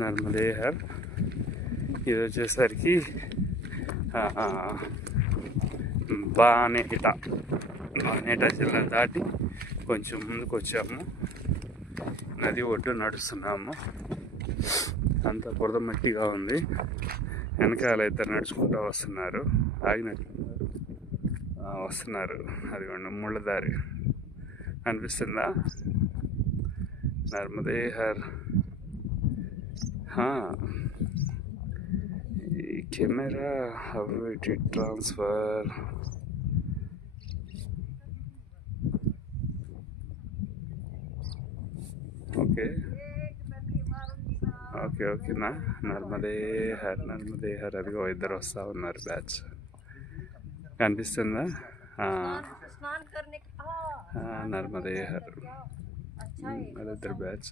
నర్మదే her. ఇది వచ్చేసరికి బానేట జిల్లా దాటి కొంచెం ముందుకు వచ్చాము. నది ఒడ్డు నడుస్తున్నాము. అంత బురద మట్టిగా ఉంది. వెనకాల ఇద్దరు నడుచుకుంటూ వస్తున్నారు. ఆగినట్లున్నారు, వస్తున్నారు. అదిగోండి ముళ్ళ దారి అనిపిస్తుందా? నర్మదే హర్. ఈ camera how it transfer. Okay okay ఓకేనా. నర్మదే హర్, నర్మదే హర్. అదిగో ఇద్దరు వస్తూ ఉన్నారు. బ్యాచ్ కనిపిస్తుందా? నర్మదే హర్. అదిద్దరు బ్యాచ్.